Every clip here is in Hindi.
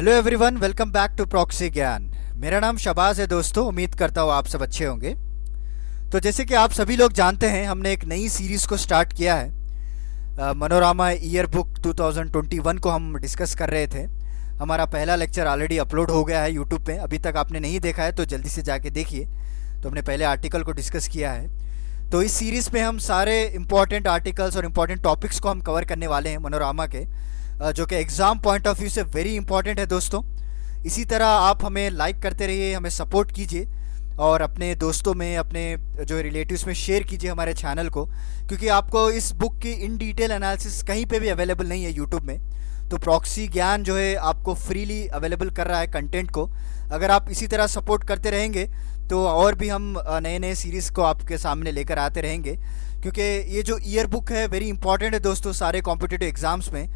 Hello everyone, welcome back to Proxy Gyan. मेरा नाम शबाज है दोस्तों। उम्मीद करता हूँ आप सब अच्छे होंगे। तो जैसे कि आप सभी लोग जानते हैं, हमने एक नई सीरीज़ को स्टार्ट किया है। मनोरमा ईयर बुक 2021 को हम डिस्कस कर रहे थे। हमारा पहला लेक्चर ऑलरेडी अपलोड हो गया है यूट्यूब पे। अभी तक आपने नहीं देखा है तो जल्दी से जाके देखिए। तो हमने पहले आर्टिकल को डिस्कस किया है। तो इस सीरीज़ में हम सारे इंपॉर्टेंट आर्टिकल्स और इम्पॉर्टेंट टॉपिक्स को हम कवर करने वाले हैं मनोरमा के, जो कि एग्ज़ाम पॉइंट ऑफ व्यू से वेरी इंपॉर्टेंट है दोस्तों। इसी तरह आप हमें लाइक करते रहिए, हमें सपोर्ट कीजिए और अपने दोस्तों में, अपने जो रिलेटिव्स में शेयर कीजिए हमारे चैनल को, क्योंकि आपको इस बुक की इन डिटेल एनालिसिस कहीं पे भी अवेलेबल नहीं है यूट्यूब में। तो प्रॉक्सी ज्ञान जो है आपको फ्रीली अवेलेबल कर रहा है कंटेंट को। अगर आप इसी तरह सपोर्ट करते रहेंगे तो और भी हम नए नए सीरीज़ को आपके सामने लेकर आते रहेंगे, क्योंकि ये जो ईयर बुक है वेरी इंपॉर्टेंट है दोस्तों सारे कॉम्पिटिटिव एग्ज़ाम्स में।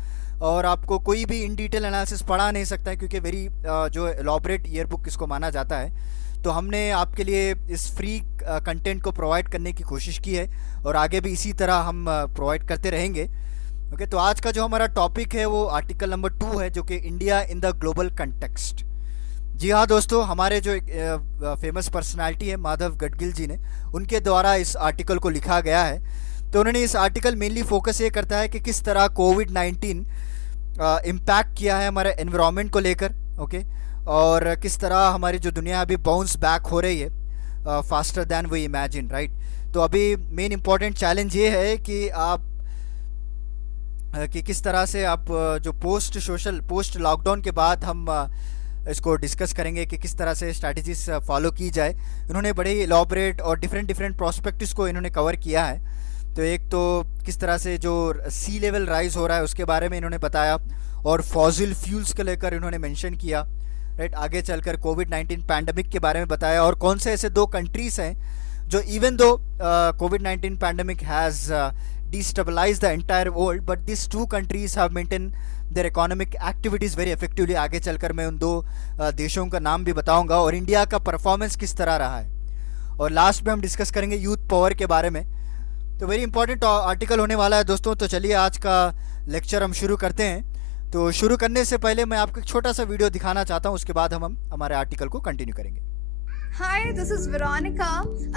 और आपको कोई भी इन डिटेल एनालिसिस पढ़ा नहीं सकता है, क्योंकि वेरी जो एलॉबरेट ईयर बुक इसको माना जाता है। तो हमने आपके लिए इस फ्री कंटेंट को प्रोवाइड करने की कोशिश की है और आगे भी इसी तरह हम प्रोवाइड करते रहेंगे। ओके, तो आज का जो हमारा टॉपिक है वो आर्टिकल नंबर 2 है, जो कि India in the global context. जी हाँ दोस्तों, हमारे जो फेमस पर्सनालिटी है माधव गडगिल जी ने, उनके द्वारा इस आर्टिकल को लिखा गया है। तो उन्होंने इस आर्टिकल मेनली फोकस ये करता है कि किस तरह कोविड-19 इम्पैक्ट किया है हमारे एनवायरनमेंट को लेकर। ओके, और किस तरह हमारी जो दुनिया अभी बाउंस बैक हो रही है faster than we imagine, right. तो अभी मेन इंपॉर्टेंट चैलेंज ये है कि आप कि किस तरह से आप जो पोस्ट लॉकडाउन के बाद हम इसको डिस्कस करेंगे कि किस तरह से स्ट्रैटेजीज फॉलो की जाए। इन्होंने बड़े ही एलॉबरेट और डिफरेंट प्रॉस्पेक्टिव्स को इन्होंने कवर किया है। तो एक तो किस तरह से जो सी लेवल राइज हो रहा है उसके बारे में इन्होंने बताया, और फॉसिल फ्यूल्स को लेकर इन्होंने मेंशन किया, राइट। आगे चलकर कोविड-19 पैंडमिक के बारे में बताया, और कौन से ऐसे दो कंट्रीज़ हैं जो even though covid pandemic has destabilize the entire world, but these two countries have maintained their economic activities very effectively। आगे चलकर मैं उन दो देशों का नाम भी बताऊंगा, और इंडिया का परफॉर्मेंस किस तरह रहा है। और लास्ट में हम डिस्कस करेंगे यूथ पावर के बारे में। तो वेरी इंपॉर्टेंट आर्टिकल होने वाला है दोस्तों। तो चलिए आज का लेक्चर हम शुरू करते हैं। तो शुरू करने से पहले मैं आपको एक छोटा सा वीडियो दिखाना चाहता हूँ, उसके बाद हम हमारे आर्टिकल को कंटिन्यू करेंगे। हाय, दिस इज वेरोनिका।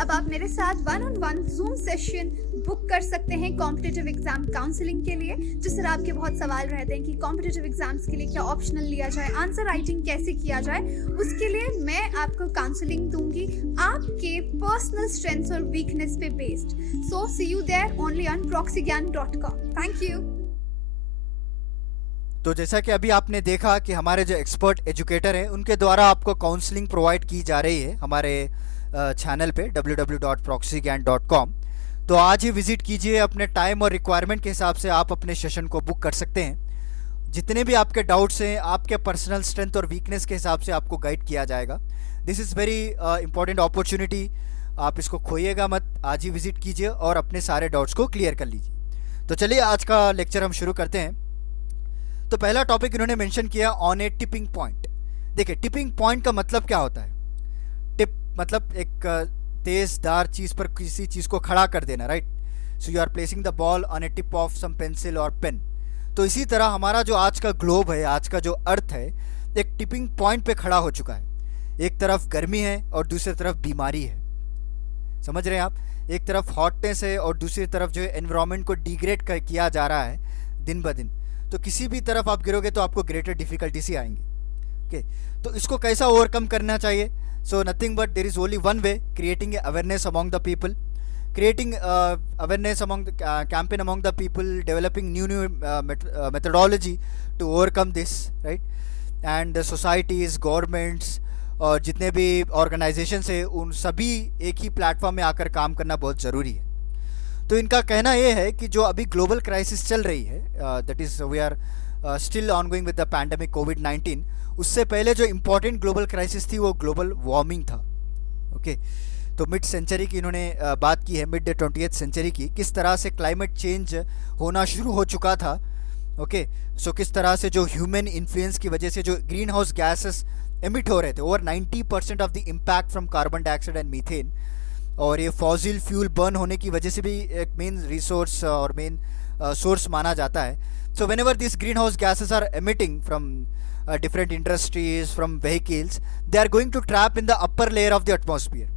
अब आप मेरे साथ 1-on-1 जूम सेशन बुक कर सकते हैं कॉम्पिटिटिव एग्जाम काउंसलिंग के लिए। जिस तरह आपके बहुत सवाल रहते हैं कि कॉम्पिटिटिव एग्जाम्स के लिए क्या ऑप्शनल लिया जाए, आंसर राइटिंग कैसे किया जाए, उसके लिए मैं आपको काउंसलिंग दूंगी आपके पर्सनल स्ट्रेंथ्स और वीकनेस पे based. So see you there only on proxygyan.com। Thank you. तो जैसा कि अभी आपने देखा कि हमारे जो एक्सपर्ट एजुकेटर हैं उनके द्वारा आपको काउंसलिंग प्रोवाइड की जा रही है हमारे चैनल पे www.proxygyan.com। तो आज ही विजिट कीजिए। अपने टाइम और रिक्वायरमेंट के हिसाब से आप अपने सेशन को बुक कर सकते हैं। जितने भी आपके डाउट्स हैं, आपके पर्सनल स्ट्रेंथ और वीकनेस के हिसाब से आपको गाइड किया जाएगा। This is very important opportunity, आप इसको खोइएगा मत। आज ही विजिट कीजिए और अपने सारे डाउट्स को क्लियर कर लीजिए। तो चलिए आज का लेक्चर हम शुरू करते हैं। तो पहला टॉपिक इन्होंने मेंशन किया ऑन ए टिपिंग पॉइंट। देखिए, टिपिंग पॉइंट का मतलब क्या होता है। टिप मतलब एक तेजदार चीज़ पर किसी चीज़ को खड़ा कर देना, right. So you are placing the ball on a tip of some pencil और पेन। तो इसी तरह हमारा जो आज का ग्लोब है, आज का जो अर्थ है, एक टिपिंग पॉइंट पे खड़ा हो चुका है। एक तरफ गर्मी है और दूसरी तरफ बीमारी है। समझ रहे हैं आप। एक तरफ हॉटनेस है और दूसरी तरफ जो है एनवायरनमेंट को डिग्रेड किया जा रहा है दिन ब दिन। तो किसी भी तरफ आप गिरोगे तो आपको ग्रेटर डिफिकल्टीज ही आएंगे। ओके, तो इसको कैसा ओवरकम करना चाहिए। So nothing but there is only one way, creating awareness among the people, creating awareness among the campaign among the people, developing new methodology to overcome this, right। and the societies, governments और जितने भी ऑर्गेनाइजेशंस है उन सभी एक ही प्लेटफॉर्म में आकर काम करना बहुत ज़रूरी है। तो इनका कहना ये है कि जो अभी ग्लोबल क्राइसिस चल रही है, that is we are still ongoing with the pandemic कोविड-19, उससे पहले जो इम्पोर्टेंट ग्लोबल क्राइसिस थी वो ग्लोबल वार्मिंग था। ओके, तो मिड सेंचुरी की इन्होंने बात की है, मिड 20th सेंचुरी की, किस तरह से क्लाइमेट चेंज होना शुरू हो चुका था। ओके, सो किस तरह से जो ह्यूमन इन्फ्लुएंस की वजह से जो ग्रीन हाउस गैसेस एमिट हो रहे थे, over 90% of the impact from carbon dioxide and methane, और ये फॉसिल फ्यूल बर्न होने की वजह से भी एक मेन रिसोर्स और मेन सोर्स माना जाता है। So whenever this green house gases are emitting from different industries, from vehicles, they are going to trap in the upper layer of the atmosphere.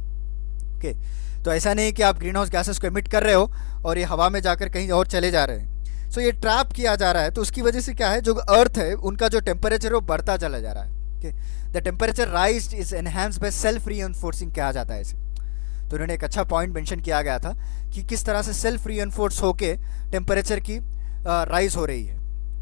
Okay, तो ऐसा नहीं कि आप ग्रीन हाउस गैसेस को एमिट कर रहे हो और ये हवा में जाकर कहीं और चले जा रहे हैं. सो ये ट्रैप किया जा रहा है, तो उसकी वजह से क्या है, जो अर्थ है उनका जो टेम्परेचर वो बढ़ता चला जा रहा है. Okay, the temperature rise is enhance by self reinforcing कहा जाता है इसे. तो उन्होंने एक अच्छा पॉइंट मेंशन किया गया था कि किस तरह से सेल्फ रीइंफोर्स होके टेम्परेचर की राइज हो रही है.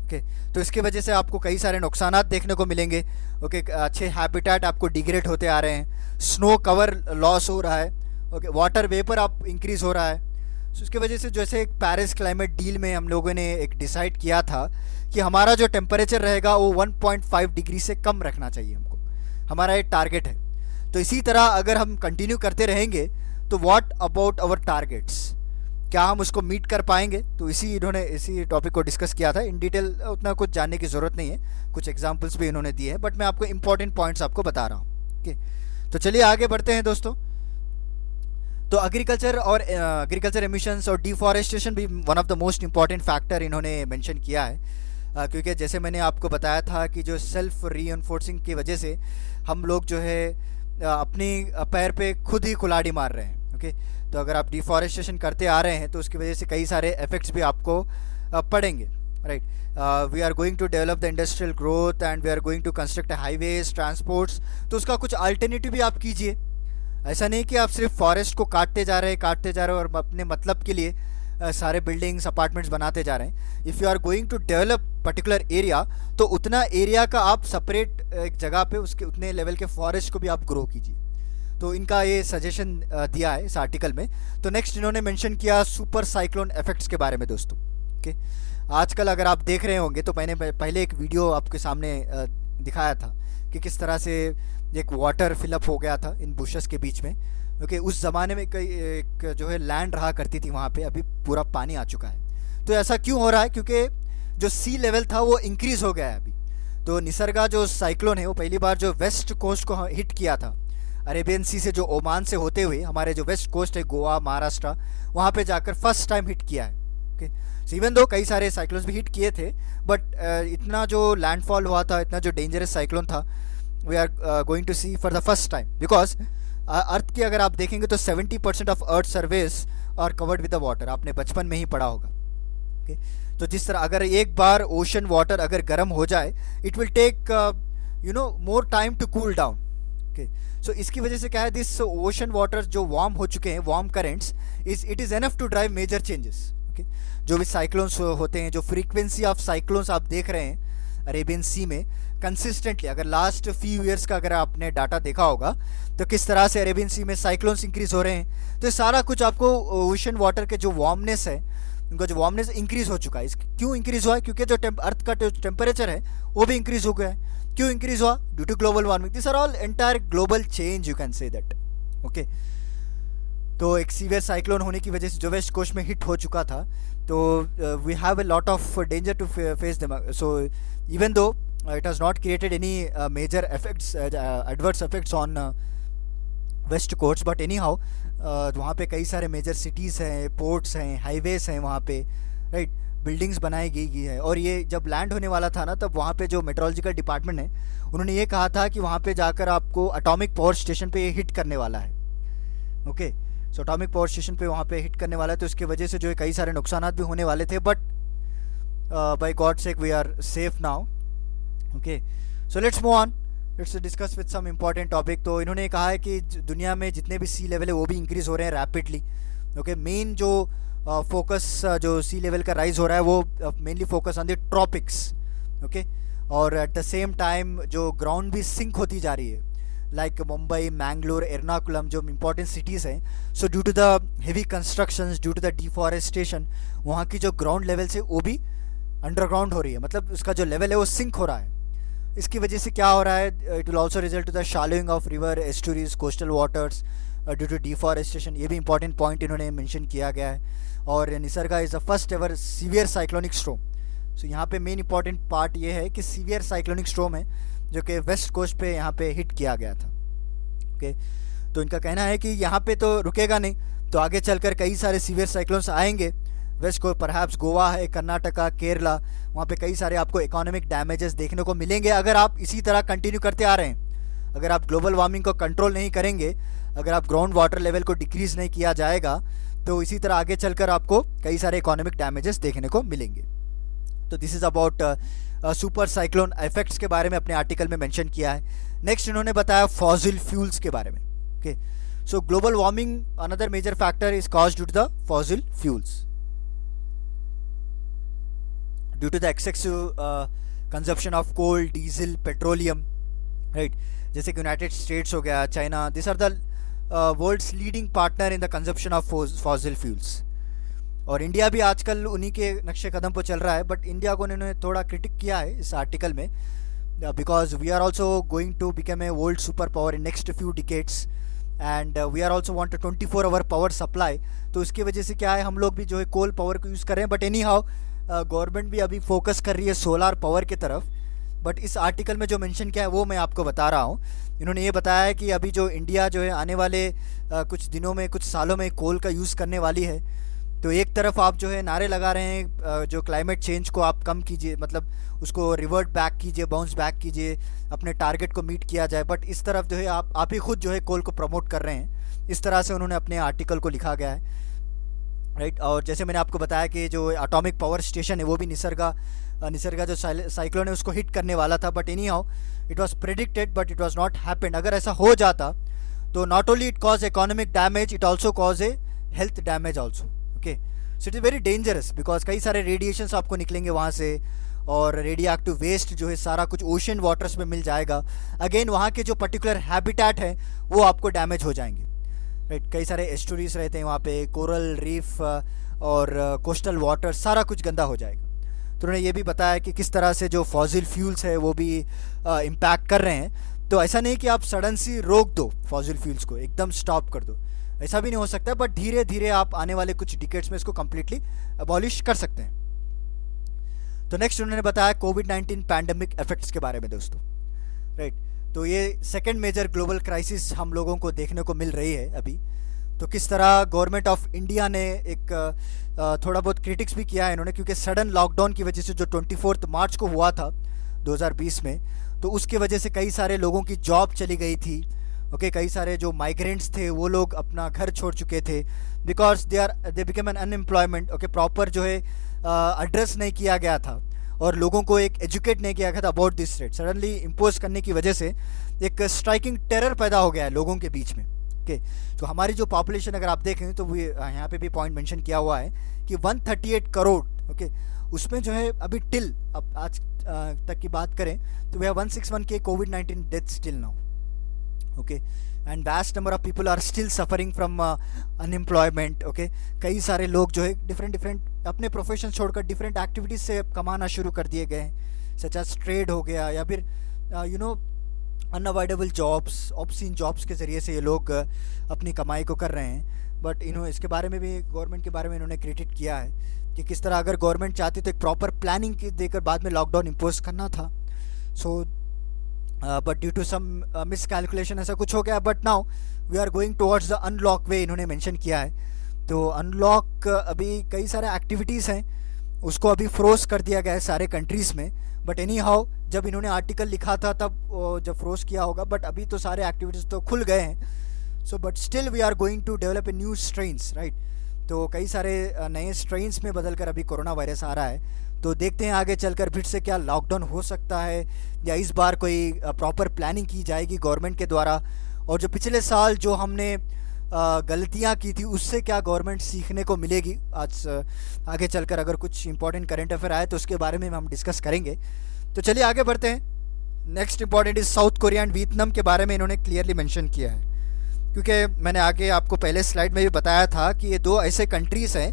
ओके, तो इसकी वजह से आपको कई सारे नुकसानात देखने को मिलेंगे. ओके, अच्छे हैबिटेट आपको डिग्रेड होते आ रहे हैं, स्नो कवर लॉस हो रहा है. ओके, वाटर वेपर आप इंक्रीज हो रहा है. so उसकी वजह से जैसे एक पेरिस क्लाइमेट डील में हम लोगों ने एक डिसाइड किया था कि हमारा जो टेम्परेचर रहेगा वो 1.5 डिग्री से कम रखना चाहिए हमको, हमारा एक टारगेट है. तो इसी तरह अगर हम कंटिन्यू करते रहेंगे तो व्हाट अबाउट आवर टारगेट्स, क्या हम उसको मीट कर पाएंगे. तो इन्होंने इसी टॉपिक को डिस्कस किया था. इन डिटेल उतना कुछ जानने की ज़रूरत नहीं है, कुछ एग्जांपल्स भी इन्होंने दिए हैं, बट मैं आपको इंपॉर्टेंट पॉइंट्स आपको बता रहा हूँ. ओके, तो चलिए आगे बढ़ते हैं दोस्तों. तो एग्रीकल्चर एमिशंस और डिफॉरेस्टेशन भी one of the most important factor इन्होंने मेंशन किया है. क्योंकि जैसे मैंने आपको बताया था कि जो सेल्फ रीइंफोर्सिंग की वजह से हम लोग जो है अपनी पैर पे खुद ही कुल्हाड़ी मार रहे हैं. ओके, तो अगर आप डिफॉरेस्टेशन करते आ रहे हैं तो उसकी वजह से कई सारे इफेक्ट्स भी आपको पड़ेंगे. Right, we are going to develop the industrial growth and we are going to construct highways, transports. तो उसका कुछ अल्टरनेटिव भी आप कीजिए. ऐसा नहीं कि आप सिर्फ फॉरेस्ट को काटते जा रहे हैं और अपने मतलब के लिए सारे बिल्डिंग्स अपार्टमेंट्स बनाते जा रहे हैं. If you are going to develop particular area तो उतना एरिया का आप सेपरेट एक जगह पे उसके उतने लेवल के फॉरेस्ट को भी आप ग्रो कीजिए. तो इनका ये सजेशन दिया है इस आर्टिकल में. तो नेक्स्ट इन्होंने मेंशन किया सुपर साइक्लोन इफेक्ट्स के बारे में दोस्तों. ओके, आजकल अगर आप देख रहे होंगे तो मैंने पहले एक वीडियो आपके सामने दिखाया था कि किस तरह से एक वाटर फिलअप हो गया था इन बुशेस के बीच में. ओके, उस ज़माने में कई एक जो है लैंड रहा करती थी वहाँ पे, अभी पूरा पानी आ चुका है. तो ऐसा क्यों हो रहा है, क्योंकि जो सी लेवल था वो इंक्रीज़ हो गया है अभी. तो निसर्गा जो साइक्लोन है वो पहली बार जो वेस्ट कोस्ट को हिट किया था, अरेबियन सी से जो ओमान से होते हुए हमारे जो वेस्ट कोस्ट है गोवा, महाराष्ट्र, वहाँ पे जाकर फर्स्ट टाइम हिट किया है. ओके, सो इवन दो कई सारे साइक्लोन्स भी हिट किए थे, बट इतना जो लैंडफॉल हुआ था, इतना जो डेंजरस साइक्लोन था, we are going to see for the first time. Because earth की अगर आप देखेंगे तो 70% of earth surface are covered with the water. आपने बचपन में ही पढ़ा होगा. ओके, तो जिस तरह अगर एक बार ओशन वाटर अगर गर्म हो जाए, it will take more time to cool down. Okay, so इसकी वजह से क्या है, दिस ओशन वाटर जो वार्म हो चुके हैं, warm currents, it is enough to drive major changes. Okay, जो भी साइक्लोन्स होते हैं, जो फ्रीक्वेंसी ऑफ साइक्लोन्स आप देख रहे हैं अरेबियन सी में कंसिस्टेंटली, अगर लास्ट फ्यू ईयर्स का अगर आपने डाटा देखा होगा तो किस तरह से अरेबियन सी में साइक्लोन्स इंक्रीज हो रहे हैं. तो ये सारा कुछ आपको ओशन वाटर के जो वार्मनेस है, उनका जो वार्मनेस इंक्रीज हो चुका है. क्यों इंक्रीज हुआ है, क्योंकि जो अर्थ का जो टेम्परेचर है वो भी इंक्रीज हो गया है. क्यों इंक्रीज हुआ, due to global warming. This are all entire global change, you can say that. Okay, तो एक सीवियर साइक्लोन होने की वजह से जो वेस्ट कोस्ट में हिट हो चुका था, तो we have a lot of danger to face them. So even though it has not created any major effects, adverse effects on west coast, but anyhow वहाँ पे कई सारे मेजर सिटीज़ हैं, पोर्ट्स हैं, हाईवेज हैं वहाँ पे, राइट, बिल्डिंग्स बनाई गई है. और ये जब लैंड होने वाला था ना, तब वहाँ पे जो मेट्रोलॉजिकल डिपार्टमेंट है उन्होंने ये कहा था कि वहाँ पे जाकर आपको एटॉमिक पावर स्टेशन पे ये हिट करने वाला है. Okay, so atomic power station पे वहाँ पे हिट करने वाला है, तो इसकी वजह से जो है कई सारे नुकसान भी होने वाले थे, but by god sake we are safe now. Okay, so let's move on, let's discuss with some important topic. तो इन्होंने कहा है कि दुनिया में जितने भी सी लेवल है वो भी इंक्रीज हो रहे हैं रैपिडली. ओके, मेन जो फोकस जो सी लेवल का राइज हो रहा है वो mainly focus on the tropics. Okay, और एट द सेम टाइम जो ग्राउंड भी सिंक होती जा रही है, लाइक मुंबई, मैंगलोर, एर्नाकुलम, जो इंपॉर्टेंट सिटीज़ हैं. So due to the heavy constructions, due to the deforestation, वहाँ की जो ग्राउंड लेवल्स है वो भी अंडरग्राउंड हो रही है, मतलब उसका जो लेवल है वो सिंक हो रहा है. इसकी वजह से क्या हो रहा है, it will also result to the shallowing of river, estuaries, coastal waters due to deforestation. ये भी इंपॉर्टेंट पॉइंट इन्होंने मेंशन किया गया है. और Nisarga is the first ever severe cyclonic storm. So यहाँ पे मेन इंपॉर्टेंट पार्ट ये है कि सीवियर साइक्लोनिक स्टॉर्म है जो कि वेस्ट कोस्ट पे यहाँ पे हिट किया गया था. ओके, तो इनका कहना है कि यहाँ पे तो रुकेगा नहीं, तो आगे चलकर कई सारे सीवियर साइक्लोन्स आएंगे वेस्ट को परहैप्स गोवा है, कर्नाटका, केरला, वहाँ पे कई सारे आपको इकोनॉमिक डैमेजेस देखने को मिलेंगे अगर आप इसी तरह कंटिन्यू करते आ रहे हैं। अगर आप ग्लोबल वार्मिंग को कंट्रोल नहीं करेंगे, अगर आप ग्राउंड वाटर लेवल को डिक्रीज नहीं किया जाएगा, तो इसी तरह आगे चलकर आपको कई सारे इकोनॉमिक डैमेजेस देखने को मिलेंगे। तो this is about super cyclone effects के बारे में अपने आर्टिकल में मेंशन किया है। नेक्स्ट इन्होंने बताया फॉसिल फ्यूल्स के बारे में। Okay, so global warming another major factor is caused due to the fossil fuels, due to the excessive consumption of coal, diesel, petroleum, right. जैसे कि यूनाइटेड स्टेट्स हो गया, China, this are the world's leading partner in the consumption of fossil fuels. और इंडिया भी आजकल उन्हीं के नक्शे कदम पर चल रहा है, बट इंडिया को इन्होंने थोड़ा क्रिटिक किया है इस आर्टिकल में, because we are also going to become a world super power in next few decades, and we are also want 24 hour power supply. तो इसकी वजह से क्या है, हम लोग भी जो है कोल पावर को यूज़ कर रहे हैं, बट एनी हाउ गवर्नमेंट भी अभी फोकस कर रही है सोलार पावर की तरफ। बट इस आर्टिकल में जो मेंशन किया है वो मैं आपको बता रहा हूँ। इन्होंने ये बताया है कि अभी जो इंडिया जो है आने वाले कुछ दिनों में, कुछ सालों में कोल का यूज़ करने वाली है। तो एक तरफ आप जो है नारे लगा रहे हैं जो क्लाइमेट चेंज को आप कम कीजिए, मतलब उसको रिवर्ट बैक कीजिए, बाउंस बैक कीजिए, अपने टारगेट को मीट किया जाए, बट इस तरफ जो है आप ही खुद जो है कोल को प्रमोट कर रहे हैं। इस तरह से उन्होंने अपने आर्टिकल को लिखा गया है, राइट। और जैसे मैंने आपको बताया कि जो एटॉमिक पावर स्टेशन है वो भी निसर्गा जो साइक्लोन है उसको हिट करने वाला था, but any how it was predicted, but it was not happened. अगर ऐसा हो जाता तो not only it cause economic damage, it also cause A health damage also. Okay, so it is very dangerous because कई सारे रेडिएशंस आपको निकलेंगे वहाँ से, और रेडियो एक्टिव वेस्ट जो है सारा कुछ ओशन वाटर्स में मिल जाएगा। अगेन वहाँ के जो पर्टिकुलर हैबिटेट है वो आपको डैमेज हो जाएंगे, राइट। कई सारे एस्टोरीज रहते हैं वहाँ पे, कोरल रीफ और कोस्टल वाटर, सारा कुछ गंदा हो जाएगा। तो उन्होंने ये भी बताया कि किस तरह से जो फॉसिल फ्यूल्स है वो भी इम्पैक्ट कर रहे हैं। तो ऐसा नहीं कि आप सडन सी रोक दो फॉसिल फ्यूल्स को, एकदम स्टॉप कर दो, ऐसा भी नहीं हो सकता, बट धीरे धीरे आप आने वाले कुछ डिकेड्स में इसको कम्प्लीटली अबॉलिश कर सकते हैं। तो नेक्स्ट उन्होंने बताया कोविड-19 पैंडेमिक इफेक्ट्स के बारे में दोस्तों, राइट। तो ये सेकेंड मेजर ग्लोबल क्राइसिस हम लोगों को देखने को मिल रही है अभी। तो किस तरह गवर्नमेंट ऑफ इंडिया ने एक थोड़ा बहुत क्रिटिक्स भी किया है इन्होंने, क्योंकि सडन लॉकडाउन की वजह से जो 24 मार्च को हुआ था 2020 में, तो उसके वजह से कई सारे लोगों की जॉब चली गई थी। ओके, कई सारे जो माइग्रेंट्स थे वो लोग अपना घर छोड़ चुके थे because they become an unemployment. Okay, proper जो है एड्रेस नहीं किया गया था और लोगों को एक एजुकेट नहीं किया गया था about this rate. Suddenly impose करने की वजह से एक स्ट्राइकिंग टेरर पैदा हो गया है लोगों के बीच में। ओके, तो हमारी जो पॉपुलेशन अगर आप देखें तो यहाँ पे भी पॉइंट मेंशन किया हुआ है कि 138 करोड़, ओके, उसमें जो है अभी टिल अब आज तक की बात करें तो वी हैव 161 के कोविड-19 deaths till now. Okay, and vast number of people are still suffering from unemployment. Okay, कई सारे लोग जो है डिफरेंट अपने प्रोफेशन छोड़कर डिफरेंट एक्टिविटीज़ से कमाना शुरू कर दिए गए हैं, सच एज ट्रेड हो गया या फिर अनअवॉइडेबल जॉब्स, ऑब्सीन जॉब्स के ज़रिए से ये लोग अपनी कमाई को कर रहे हैं। बट इन्होंने इसके बारे में भी गवर्नमेंट के बारे में इन्होंने क्रिटिक किया है कि किस तरह अगर गवर्नमेंट चाहती तो एक प्रॉपर प्लानिंग देकर बाद में लॉकडाउन इम्पोज करना था। So but due to some miscalculation ऐसा कुछ हो गया, but now we are going towards the unlock way, इन्होंने मेंशन किया है। तो अनलॉक अभी कई सारे एक्टिविटीज़ हैं उसको अभी फ्रोज कर दिया गया है सारे कंट्रीज़ में, बट एनी हाउ जब इन्होंने आर्टिकल लिखा था तब जब फ्रोज किया होगा, बट अभी तो सारे एक्टिविटीज़ तो खुल गए हैं। So but still we are going to develop a new strains, right. तो कई सारे नए स्ट्रेन्स में बदल कर अभी कोरोना वायरस आ रहा है। तो देखते हैं आगे चलकर फिर से क्या लॉकडाउन हो सकता है या इस बार कोई प्रॉपर प्लानिंग की जाएगी गवर्नमेंट के द्वारा, और जो पिछले साल जो हमने गलतियां की थी उससे क्या गवर्नमेंट सीखने को मिलेगी। आज आगे चलकर अगर कुछ इंपॉर्टेंट करंट अफेयर आए तो उसके बारे में हम डिस्कस करेंगे। तो चलिए आगे बढ़ते हैं। Next important is south Korea and Vietnam के बारे में इन्होंने क्लियरली मेंशन किया है, क्योंकि मैंने आगे आपको पहले स्लाइड में भी बताया था कि ये दो ऐसे कंट्रीज़ हैं,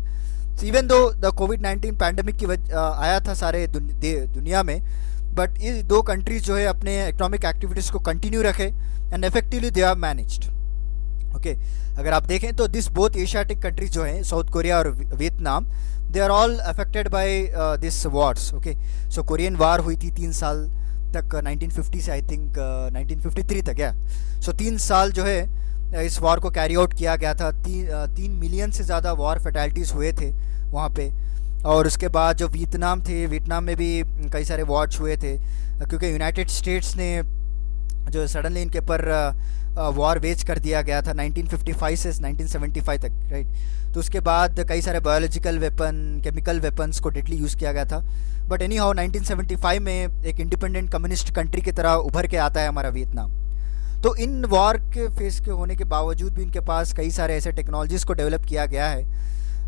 इवन दो द कोविड-19 पैंडमिक की आया था सारे दुनिया में, बट ये दो कंट्रीज़ जो है अपने इकोनॉमिक एक्टिविटीज़ को कंटिन्यू रखे and effectively they are managed. Okay, अगर आप देखें तो दिस बोथ एशियाटिक कंट्रीज जो हैं साउथ कोरिया और Vietnam, they are all affected by this wars. Okay, so Korean war हुई थी 3 साल तक, 1950 से आई थिंक 1953 तक, या सो 3 साल जो है इस वॉर को कैरी आउट किया गया था। 3 मिलियन से ज़्यादा वॉर फैटलिटीज़ हुए थे वहाँ पे। और उसके बाद जो वियतनाम थे, वियतनाम में भी कई सारे वॉर्स हुए थे, क्योंकि यूनाइटेड स्टेट्स ने जो सडनली इनके ऊपर वॉर वेज कर दिया गया था 1955 से 1975 तक, राइट। तो उसके बाद कई सारे बायोलॉजिकल वेपन, केमिकल वेपन्स को डेडली यूज़ किया गया था। बट एनी हाउ 1975 में एक इंडिपेंडेंट कम्युनिस्ट कंट्री की तरह उभर के आता है हमारा वियतनाम। तो इन वॉर के फेस के होने के बावजूद भी इनके पास कई सारे ऐसे टेक्नोलॉजीज़ को डेवलप किया गया है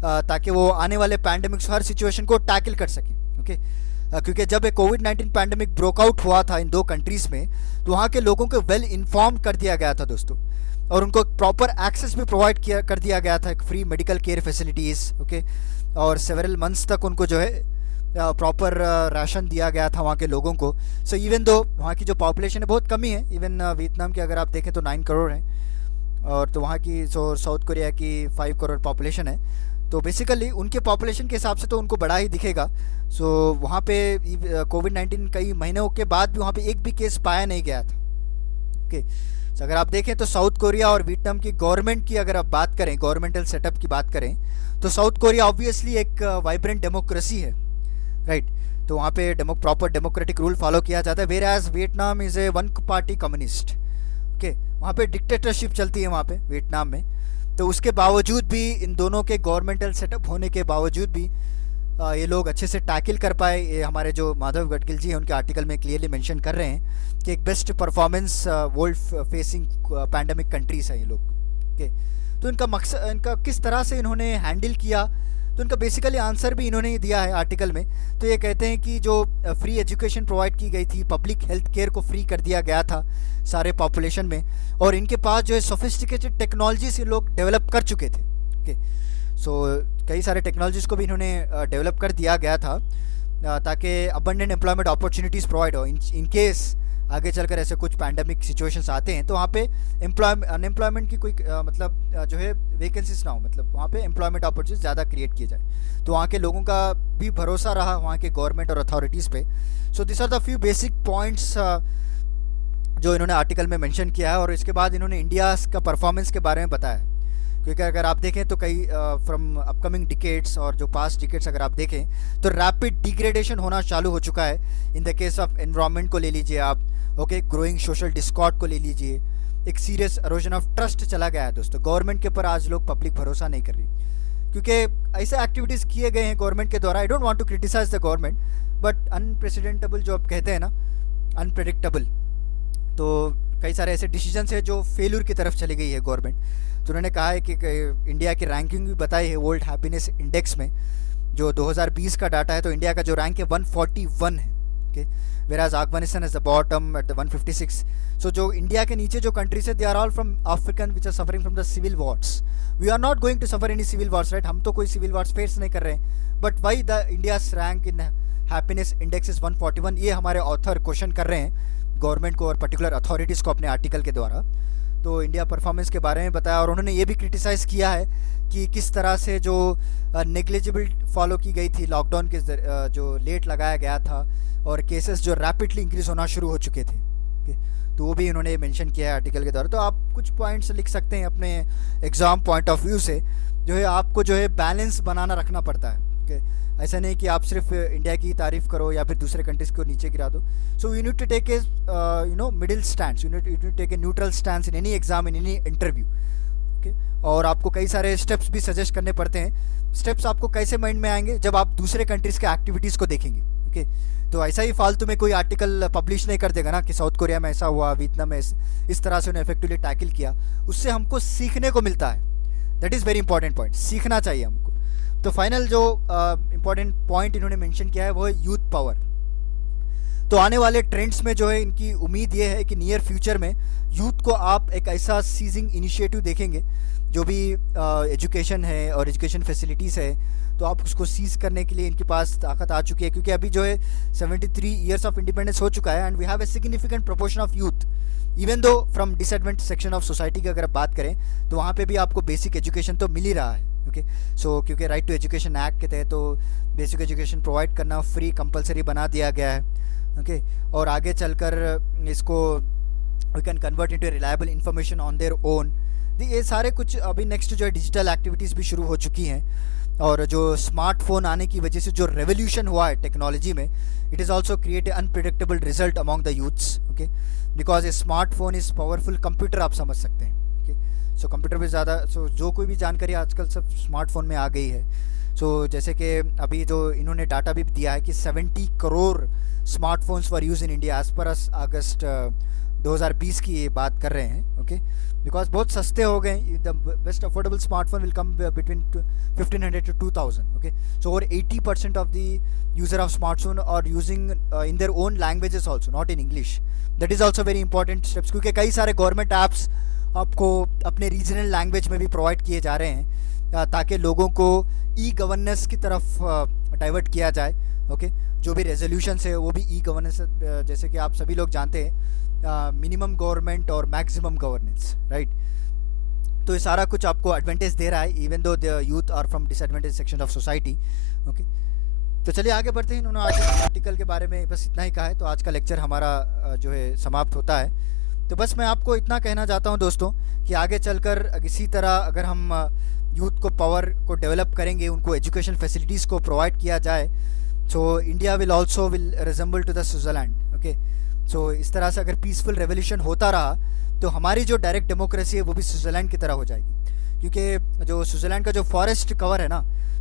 ताकि वो आने वाले पैंडमिक्स, हर सिचुएशन को टैकल कर सकें। ओके, क्योंकि जब एक कोविड-19 पैंडमिक ब्रोकआउट हुआ था इन 2 कंट्रीज़ में, तो वहाँ के लोगों को वेल इन्फॉर्म कर दिया गया था दोस्तों, और उनको प्रॉपर एक्सेस भी प्रोवाइड किया कर दिया गया था, free medical care facilities. Okay, और सेवरल मंथ्स तक उनको जो है प्रॉपर राशन दिया गया था वहाँ के लोगों को। सो इवन दो वहाँ की जो पॉपुलेशन है बहुत कमी है, इवन वियतनाम की अगर आप देखें तो 9 करोड़ है, और तो वहाँ की साउथ कोरिया की 5 करोड़ पॉपुलेशन है। तो बेसिकली उनके पॉपुलेशन के हिसाब से तो उनको बड़ा ही दिखेगा। सो वहाँ पे कोविड-19 कई महीनों के बाद भी वहाँ पे एक भी केस पाया नहीं गया था। ओके, तो अगर आप देखें तो साउथ कोरिया और वियतनाम की गवर्नमेंट की अगर आप बात करें, गवर्नमेंटल सेटअप की बात करें, तो साउथ कोरिया ऑब्वियसली एक वाइब्रेंट डेमोक्रेसी है, राइट। तो वहाँ पे प्रॉपर डेमोक्रेटिक रूल फॉलो किया जाता है, whereas Vietnam is a one party communist. Okay, वहाँ पे डिक्टेटरशिप चलती है वहाँ पे वियतनाम में। तो उसके बावजूद भी, इन दोनों के गवर्नमेंटल सेटअप होने के बावजूद भी ये लोग अच्छे से टैकल कर पाए। ये हमारे जो माधव गडगिल जी हैं उनके आर्टिकल में क्लियरली मेंशन कर रहे हैं कि एक best performance world facing pandemic countries हैं ये लोग। ओके, तो इनका मकसद, इनका किस तरह से इन्होंने हैंडल किया, तो इनका बेसिकली आंसर भी इन्होंने ही दिया है आर्टिकल में। तो ये कहते हैं कि जो फ्री एजुकेशन प्रोवाइड की गई थी, पब्लिक हेल्थ केयर को फ्री कर दिया गया था सारे पॉपुलेशन में, और इनके पास जो है सोफिस्टिकेटेड टेक्नोलॉजीज ये लोग डेवलप कर चुके थे। ओके, सो कई सारे टेक्नोलॉजीज़ को भी इन्होंने डेवलप कर दिया गया था ताकि अबंडेंट एम्प्लॉयमेंट अपॉर्चुनिटीज़ प्रोवाइड हो। इन केस आगे चलकर ऐसे कुछ पैंडमिक सिचुएशंस आते हैं तो वहाँ पे अनएम्प्लॉयमेंट की कोई जो है वैकेंसीज ना हो, मतलब वहाँ पे एम्प्लॉयमेंट अपॉर्चुनिटीज ज़्यादा क्रिएट किए जाए। तो वहाँ के लोगों का भी भरोसा रहा वहाँ के गवर्नमेंट और अथॉरिटीज़ पे। So this are the few basic points जो इन्होंने आर्टिकल में मेंशन किया है। और इसके बाद इन्होंने इंडिया का परफॉर्मेंस के बारे में बताया, क्योंकि अगर आप देखें तो कई फ्रॉम अपकमिंग डिकेड्स और जो पास्ट डिकेड्स अगर आप देखें तो रैपिड डिग्रेडेशन होना चालू हो चुका है। In the case of environment को ले लीजिए आप, ओके, ग्रोइंग सोशल डिस्कॉर्ड को ले लीजिए, एक सीरियस एरोजन ऑफ ट्रस्ट चला गया है दोस्तों। गवर्नमेंट के ऊपर आज लोग पब्लिक भरोसा नहीं कर रही, क्योंकि ऐसे एक्टिविटीज़ किए गए हैं गवर्नमेंट के द्वारा। I don't want to criticise the government, but unprecedentable जो आप कहते हैं ना, अनप्रेडिक्टेबल, तो कई सारे ऐसे डिसीजंस है जो फेल्यूर की तरफ चली गई है गवर्नमेंट। तो उन्होंने कहा है कि इंडिया की रैंकिंग भी बताई है वर्ल्ड हैप्पीनेस इंडेक्स में, जो 2020 का डाटा है, तो इंडिया का जो रैंक है 141 है। Okay, whereas Afghanistan is the bottom at the 156। सो जो इंडिया के नीचे जो कंट्रीज है, they are all from African which are suffering from the civil wars. We are not going to suffer any civil wars, right. हम तो कोई सिविल वॉर्स फेस नहीं कर रहे हैं, but why the India's rank in happiness index is 141। ये हमारे ऑथर क्वेश्चन कर रहे हैं गवर्नमेंट को और पर्टिकुलर अथॉरिटीज़ को अपने आर्टिकल के द्वारा। तो इंडिया परफॉर्मेंस के बारे में बताया, और उन्होंने ये भी क्रिटिसाइज़ किया है कि किस तरह से जो नेग्लिजिबल फॉलो की गई थी लॉकडाउन के जो लेट लगाया गया था, और केसेस जो रैपिडली इंक्रीज होना शुरू हो चुके थे। तो वो भी इन्होंने मेंशन किया है आर्टिकल के द्वारा। तो आप कुछ पॉइंट्स लिख सकते हैं अपने एग्ज़ाम पॉइंट ऑफ व्यू से, जो है आपको जो है बैलेंस बनाना रखना पड़ता है। ऐसा नहीं कि आप सिर्फ इंडिया की तारीफ़ करो या फिर दूसरे कंट्रीज़ को नीचे गिरा दो। So you need to take a middle stand, you need to take a neutral stand in any exam, in any interview. Okay, और आपको कई सारे स्टेप्स भी सजेस्ट करने पड़ते हैं। स्टेप्स आपको कैसे माइंड में आएंगे, जब आप दूसरे कंट्रीज़ के एक्टिविटीज़ को देखेंगे। ओके, तो ऐसा ही फालतू में कोई आर्टिकल पब्लिश नहीं कर देगा ना कि साउथ कोरिया में ऐसा हुआ, वियतनाम में इस तरह से उन्हें इफेक्टिवली टैकल किया। उससे हमको सीखने को मिलता है। That is very important point, सीखना चाहिए हमको। तो फाइनल जो इम्पॉर्टेंट पॉइंट इन्होंने मेंशन किया है वो है यूथ पावर। तो आने वाले ट्रेंड्स में जो है इनकी उम्मीद ये है कि नियर फ्यूचर में यूथ को आप एक ऐसा सीजिंग इनिशिएटिव देखेंगे, जो भी एजुकेशन है और एजुकेशन फैसिलिटीज़ है, तो आप उसको सीज करने के लिए इनके पास ताकत आ चुकी है। क्योंकि अभी जो है 73 ईयर्स ऑफ इंडिपेंडेंस हो चुका है, and we have a significant proportion of youth, even though from disadvantage section of society की अगर आप बात करें तो वहाँ पे भी आपको बेसिक एजुकेशन तो मिल ही रहा है। ओके, सो क्योंकि राइट टू एजुकेशन एक्ट के तहत तो बेसिक एजुकेशन प्रोवाइड करना फ्री कंपलसरी बना दिया गया है। ओके, और आगे चलकर इसको we can convert into reliable information on their own. ये सारे कुछ अभी नेक्स्ट जो है डिजिटल एक्टिविटीज़ भी शुरू हो चुकी हैं, और जो स्मार्टफोन आने की वजह से जो रेवोल्यूशन हुआ है टेक्नोलॉजी में, it is also create a unpredictable result among the youths, okay, because A smartphone is powerful computer, आप समझ सकते हैं, ओके। सो कंप्यूटर पे ज़्यादा, सो जो कोई भी जानकारी आजकल सब स्मार्टफोन में आ गई है। सो जैसे कि अभी जो इन्होंने डाटा भी दिया है कि 70 crore smartphones for use in India as per August 2020 की ये बात कर रहे हैं, ओके, बिकॉज बहुत सस्ते हो गए। The best affordable smartphone will come between 1500 to 2000, okay, so over 80% of the user of smartphone are using in their own languages also, not in English. That is also very important steps, क्योंकि कई सारे गवर्नमेंट ऐप्स आपको अपने रीजनल लैंग्वेज में भी प्रोवाइड किए जा रहे हैं ताकि लोगों को ई गवर्नेंस की तरफ डाइवर्ट किया जाए, ओके। जो भी रेजोल्यूशन है वो भी ई गवर्नेंस, जैसे कि आप सभी लोग जानते हैं, मिनिमम गवर्नमेंट और मैक्सिमम गवर्नेंस, राइट। तो ये सारा कुछ आपको एडवांटेज दे रहा है, even though the youth are from disadvantage section of society, okay. तो चलिए आगे बढ़ते हैं। इन्होंने आज आर्टिकल के बारे में बस इतना ही कहा है, तो आज का लेक्चर हमारा जो है समाप्त होता है। तो बस मैं आपको इतना कहना चाहता हूँ दोस्तों कि आगे चलकर इसी तरह अगर हम यूथ को पावर को डेवलप करेंगे, उनको एजुकेशन फैसिलिटीज़ को प्रोवाइड किया जाए, so India will also will resemble to the Switzerland, okay. So इस तरह से अगर पीसफुल रेवोल्यूशन होता रहा तो हमारी जो डायरेक्ट डेमोक्रेसी है वो भी स्विट्ज़रलैंड की तरह हो जाएगी, क्योंकि जो स्विट्ज़रलैंड का जो फॉरेस्ट कवर है ना,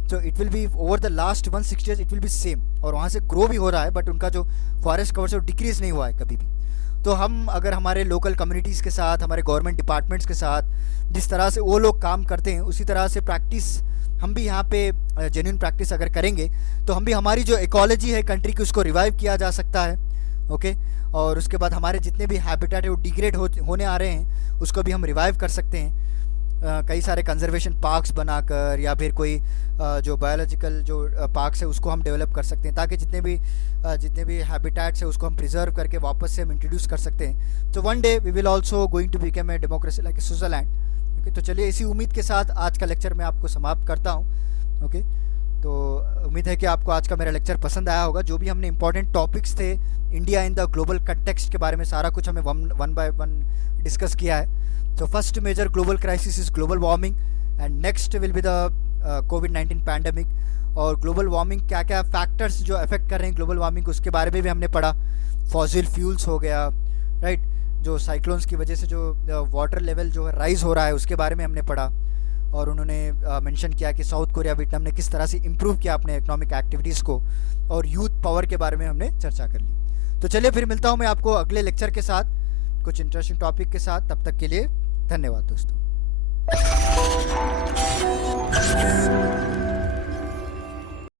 तो it will be over the last 160 years it will be same, और वहाँ से ग्रो भी हो रहा है, बट उनका जो फॉरेस्ट कवर से वो डिक्रीज़ नहीं हुआ है कभी भी। तो हम अगर हमारे लोकल कम्युनिटीज़ के साथ, हमारे गवर्नमेंट डिपार्टमेंट्स के साथ जिस तरह से वो लोग काम करते हैं, उसी तरह से प्रैक्टिस हम भी यहाँ पे जेन्युइन प्रैक्टिस अगर करेंगे तो हम भी हमारी जो इकोलॉजी है कंट्री की उसको रिवाइव किया जा सकता है, ओके। और उसके बाद हमारे जितने भी हैबिटेट है वो डिग्रेड होने आ रहे हैं, उसको भी हम रिवाइव कर सकते हैं कई सारे कंजर्वेशन पार्क्स बनाकर, या फिर कोई जो बायोलॉजिकल जो पार्क्स है उसको हम डेवलप कर सकते हैं, ताकि जितने भी हैबिटेट्स है उसको हम प्रिजर्व करके वापस से हम इंट्रोड्यूस कर सकते हैं। तो one day we will also going to become a democracy like Switzerland, okay. तो चलिए इसी उम्मीद के साथ आज का लेक्चर मैं आपको समाप्त करता हूँ, ओके। तो उम्मीद है कि आपको आज का मेरा लेक्चर पसंद आया होगा। जो भी हमने इंपॉर्टेंट टॉपिक्स थे India in the global context के बारे में, सारा कुछ हमें वन बाय वन डिस्कस किया है। तो first major global crisis is global warming, and next will be the कोविड-19 पैंडमिक। और ग्लोबल वार्मिंग क्या क्या फैक्टर्स जो अफेक्ट कर रहे हैं ग्लोबल वार्मिंग, उसके बारे में भी हमने पढ़ा। फॉसिल फ्यूल्स हो गया, राइट, जो साइक्लोन्स की वजह से जो वाटर लेवल जो राइज हो रहा है उसके बारे में हमने पढ़ा। और उन्होंने मेंशन किया कि साउथ कोरिया, वियतनाम ने किस तरह से इम्प्रूव किया अपने इकोनॉमिक एक्टिविटीज़ को, और यूथ पावर के बारे में हमने चर्चा कर ली। तो चलिए फिर मिलता हूँ मैं आपको अगले लेक्चर के साथ कुछ इंटरेस्टिंग टॉपिक के साथ। तब तक के लिए धन्यवाद दोस्तों।